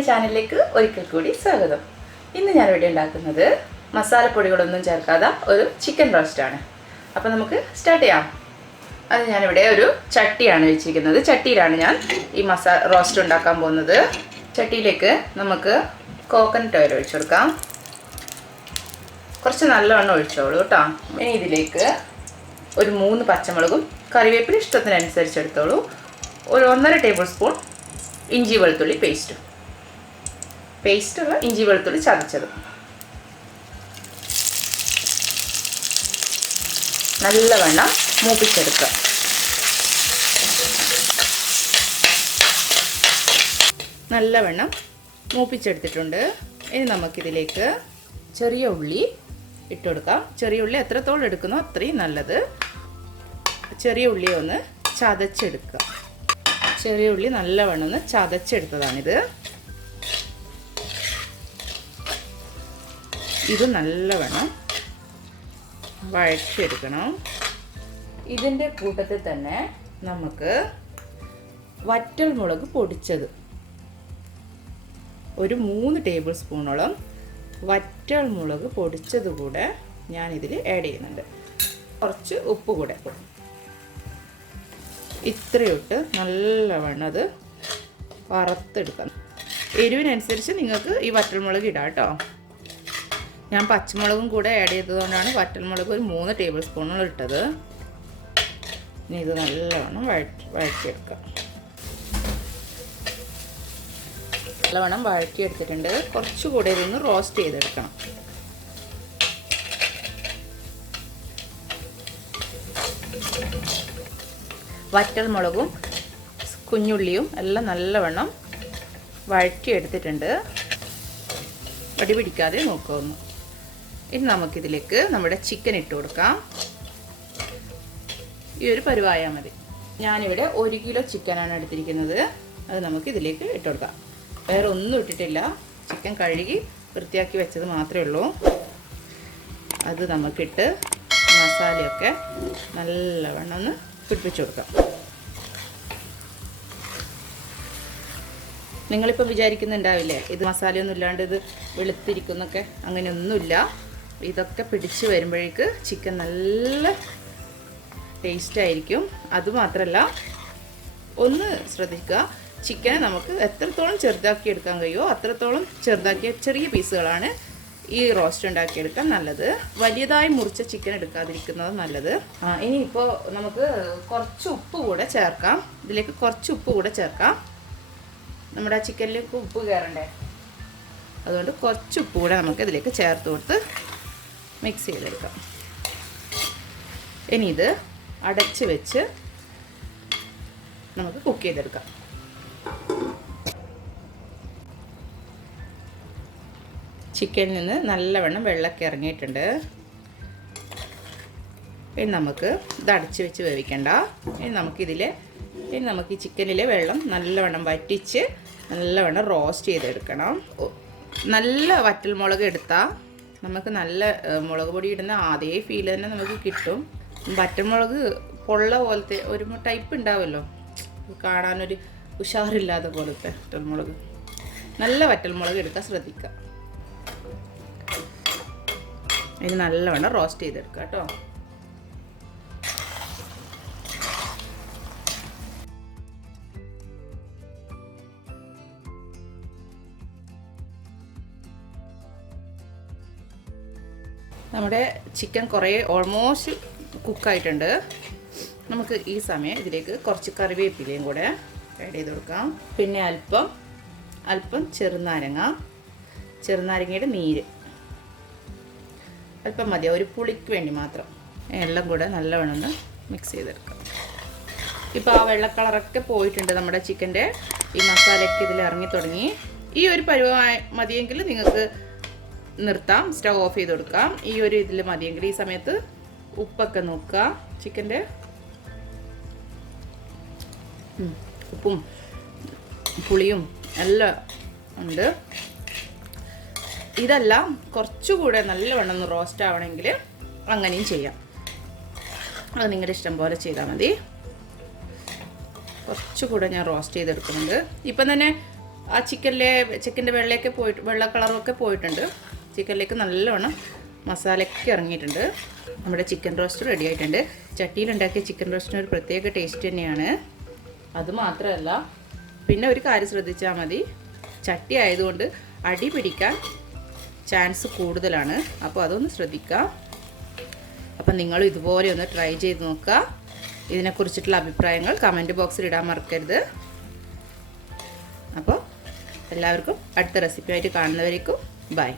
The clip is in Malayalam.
എൻ്റെ ചാനലിലേക്ക് ഒരിക്കൽ കൂടി സ്വാഗതം. ഇന്ന് ഞാൻ ഇവിടെ ഉണ്ടാക്കുന്നത് മസാലപ്പൊടികളൊന്നും ചേർക്കാതെ ഒരു ചിക്കൻ റോസ്റ്റാണ്. അപ്പോൾ നമുക്ക് സ്റ്റാർട്ട് ചെയ്യാം. അത് ഞാനിവിടെ ഒരു ചട്ടിയാണ് വെച്ചിരിക്കുന്നത്. ചട്ടിയിലാണ് ഞാൻ ഈ റോസ്റ്റ് ഉണ്ടാക്കാൻ പോകുന്നത്. ചട്ടിയിലേക്ക് നമുക്ക് കോക്കനട്ട് ഓയിൽ ഒഴിച്ചു കൊടുക്കാം. കുറച്ച് നല്ലവണ്ണം ഒഴിച്ചോളൂ കേട്ടോ. ഇനി ഇതിലേക്ക് ഒരു 3 പച്ചമുളകും കറിവേപ്പില ഇഷ്ടത്തിനനുസരിച്ച് എടുത്തോളൂ. ഒരു 1.5 ടേബിൾ സ്പൂൺ ഇഞ്ചി വെളുത്തുള്ളി പേസ്റ്റുള്ള ഇഞ്ചി വെളുത്തുള്ളി ചതച്ചത്. നല്ലവണ്ണം മൂപ്പിച്ചെടുക്കുക. നല്ലവണ്ണം മൂപ്പിച്ചെടുത്തിട്ടുണ്ട്. ഇനി നമുക്കിതിലേക്ക് ചെറിയ ഉള്ളി ഇട്ട് കൊടുക്കാം. ചെറിയ ഉള്ളി എത്രത്തോളം എടുക്കുന്നോ അത്രയും നല്ലത്. ചെറിയ ഉള്ളി ഒന്ന് ചതച്ചെടുക്കുക. ചെറിയ ഉള്ളി നല്ലവണ്ണം ഒന്ന് ചതച്ചെടുത്തതാണിത്. ഇത് നല്ലവണ്ണം വഴറ്റിയെടുക്കണം. ഇതിൻ്റെ കൂട്ടത്തിൽ തന്നെ നമുക്ക് വറ്റൽ മുളക് പൊടിച്ചത് ഒരു 3 ടേബിൾ സ്പൂണോളം വറ്റൽ മുളക് പൊടിച്ചത് കൂടെ ഞാനിതിൽ ആഡ് ചെയ്യുന്നുണ്ട്. കുറച്ച് ഉപ്പ് കൂടെ ഇത്രയിട്ട് നല്ലവണ്ണം അത് വറുത്തെടുക്കണം. എരിവിനനുസരിച്ച് നിങ്ങൾക്ക് ഈ വറ്റൽമുളക് ഇടാം കേട്ടോ. ഞാൻ പച്ചമുളകും കൂടെ ആഡ് ചെയ്തതുകൊണ്ടാണ് വറ്റൽമുളക് ഒരു 3 ടേബിൾ സ്പൂണോളം ഇട്ടത്. ഇനി ഇത് നല്ലവണ്ണം വഴറ്റിയെടുക്കാം. നല്ലവണ്ണം വഴറ്റിയെടുത്തിട്ടുണ്ട്. കുറച്ചുകൂടെ ഇതൊന്ന് റോസ്റ്റ് ചെയ്തെടുക്കണം. വറ്റൽമുളകും കുഞ്ഞുള്ളിയും എല്ലാം നല്ലവണ്ണം വഴറ്റിയെടുത്തിട്ടുണ്ട്. വടി പിടിക്കാതെ നോക്കാവുന്നു. ഇനി നമുക്കിതിലേക്ക് നമ്മുടെ ചിക്കൻ ഇട്ട് കൊടുക്കാം. ഈ ഒരു പരുവായാൽ മതി. ഞാനിവിടെ 1 കിലോ ചിക്കനാണ് എടുത്തിരിക്കുന്നത്. അത് നമുക്കിതിലേക്ക് ഇട്ട് കൊടുക്കാം. വേറെ ഒന്നും ഇട്ടിട്ടില്ല. ചിക്കൻ കഴുകി വൃത്തിയാക്കി വെച്ചത് മാത്രമേ ഉള്ളൂ. അത് നമുക്കിട്ട് മസാലയൊക്കെ നല്ലവണ്ണം ഒന്ന് പിടിപ്പിച്ചു കൊടുക്കാം. നിങ്ങളിപ്പോൾ വിചാരിക്കുന്നുണ്ടാവില്ലേ ഇത് മസാലയൊന്നും ഇല്ലാണ്ട് ഇത് വെളുത്തിരിക്കുന്നൊക്കെ. അങ്ങനെയൊന്നുമില്ല. ഇതൊക്കെ പിടിച്ച് വരുമ്പോഴേക്ക് ചിക്കൻ നല്ല ടേസ്റ്റായിരിക്കും. അതുമാത്രമല്ല ഒന്ന് ശ്രദ്ധിക്കുക, ചിക്കനെ നമുക്ക് എത്രത്തോളം ചെറുതാക്കി എടുക്കാൻ കഴിയുമോ അത്രത്തോളം ചെറുതാക്കിയ ചെറിയ പീസുകളാണ് ഈ റോസ്റ്റ് ഉണ്ടാക്കിയെടുക്കാൻ നല്ലത്. വലിയതായി മുറിച്ച ചിക്കൻ എടുക്കാതിരിക്കുന്നത് നല്ലത്. ഇനിയിപ്പോൾ നമുക്ക് കുറച്ച് ഉപ്പ് കൂടെ ചേർക്കാം. ഇതിലേക്ക് കുറച്ച് ഉപ്പ് കൂടെ ചേർക്കാം. നമ്മുടെ ചിക്കനിലേക്ക് ഉപ്പ് കയറണ്ടേ, അതുകൊണ്ട് കുറച്ച് ഉപ്പ് കൂടെ നമുക്ക് ഇതിലേക്ക് ചേർത്ത് കൊടുത്ത് മിക്സ് ചെയ്തെടുക്കാം. ഇനി ഇത് അടച്ച് വെച്ച് നമുക്ക് കുക്ക് ചെയ്തെടുക്കാം. ചിക്കനിൽ നിന്ന് നല്ലവണ്ണം വെള്ളമൊക്കെ ഇറങ്ങിയിട്ടുണ്ട്. ഇനി നമുക്ക് ഇത് അടച്ച് വെച്ച് വേവിക്കണ്ട. ഇനി നമുക്ക് ഈ ചിക്കനിലെ വെള്ളം നല്ലവണ്ണം വറ്റിച്ച് നല്ലവണ്ണം റോസ്റ്റ് ചെയ്തെടുക്കണം. നല്ല വറ്റൽമുളക് എടുത്താൽ നമുക്ക് നല്ല മുളക് പൊടി ഇടുന്ന അതേ ഫീൽ തന്നെ നമുക്ക് കിട്ടും. വറ്റൽമുളക് പൊള്ള പോലത്തെ ഒരു ടൈപ്പ് ഉണ്ടാവുമല്ലോ, കാണാനൊരു ഉഷാറില്ലാത്ത പോലത്തെ വറ്റൽമുളക്. നല്ല വറ്റൽമുളക് എടുക്കാൻ ശ്രദ്ധിക്കുക. ഇത് നല്ലവണ്ണം റോസ്റ്റ് ചെയ്തെടുക്കുക കേട്ടോ. നമ്മുടെ ചിക്കൻ ഓൾമോസ്റ്റ് കുക്കായിട്ടുണ്ട്. നമുക്ക് ഈ സമയം ഇതിലേക്ക് കുറച്ച് കറിവേപ്പിലയും കൂടെ ആഡ് ചെയ്ത് കൊടുക്കാം. പിന്നെ അല്പം ചെറുനാരങ്ങയുടെ നീര് അല്പം മതി, ഒരു പുളിക്ക് വേണ്ടി മാത്രം. എല്ലാം കൂടെ നല്ലവണ്ണം ഒന്ന് മിക്സ് ചെയ്തെടുക്കാം. ഇപ്പോൾ ആ വെള്ള കളറൊക്കെ പോയിട്ടുണ്ട്. നമ്മുടെ ചിക്കൻ്റെ ഈ മസാലയൊക്കെ ഇതിൽ ഇറങ്ങി തുടങ്ങി. ഈ ഒരു പരുവമായി മതിയെങ്കിൽ നിങ്ങൾക്ക് നിർത്താം, സ്റ്റവ് ഓഫ് ചെയ്ത് കൊടുക്കാം. ഈ ഒരു ഇതിൽ മതിയെങ്കിൽ ഈ സമയത്ത് ഉപ്പൊക്കെ നോക്കുക. ചിക്കൻ്റെ ഉപ്പും പുളിയും എല്ലാം ഉണ്ട്. ഇതെല്ലാം കുറച്ചുകൂടെ നല്ലവണ്ണം ഒന്ന് റോസ്റ്റ് ആവണമെങ്കിൽ അങ്ങനെയും ചെയ്യാം. അത് നിങ്ങളുടെ ഇഷ്ടം പോലെ ചെയ്താൽ മതി. കുറച്ചുകൂടെ ഞാൻ റോസ്റ്റ് ചെയ്തെടുക്കുന്നുണ്ട്. ഇപ്പം തന്നെ ആ ചിക്കൻ്റെ വെള്ള കളറൊക്കെ പോയിട്ടുണ്ട്. ചിക്കനിലേക്ക് നല്ലവണ്ണം മസാലയൊക്കെ ഇറങ്ങിയിട്ടുണ്ട്. നമ്മുടെ ചിക്കൻ റോസ്റ്റ് റെഡി ആയിട്ടുണ്ട്. ചട്ടിയിലുണ്ടാക്കിയ ചിക്കൻ റോസ്റ്റിന് ഒരു പ്രത്യേക ടേസ്റ്റ് തന്നെയാണ്. അതുമാത്രമല്ല, പിന്നെ ഒരു കാര്യം ശ്രദ്ധിച്ചാൽ മതി, ചട്ടി ആയതുകൊണ്ട് അടി പിടിക്കാൻ ചാൻസ് കൂടുതലാണ്. അപ്പോൾ അതൊന്ന് ശ്രദ്ധിക്കുക. അപ്പം നിങ്ങൾ ഇതുപോലെ ഒന്ന് ട്രൈ ചെയ്ത് നോക്കുക. ഇതിനെക്കുറിച്ചിട്ടുള്ള അഭിപ്രായങ്ങൾ കമൻറ്റ് ബോക്സിൽ ഇടാൻ മറക്കരുത്. അപ്പോൾ എല്ലാവർക്കും അടുത്ത റെസിപ്പിയായിട്ട് കാണുന്നവരേക്കും ബൈ.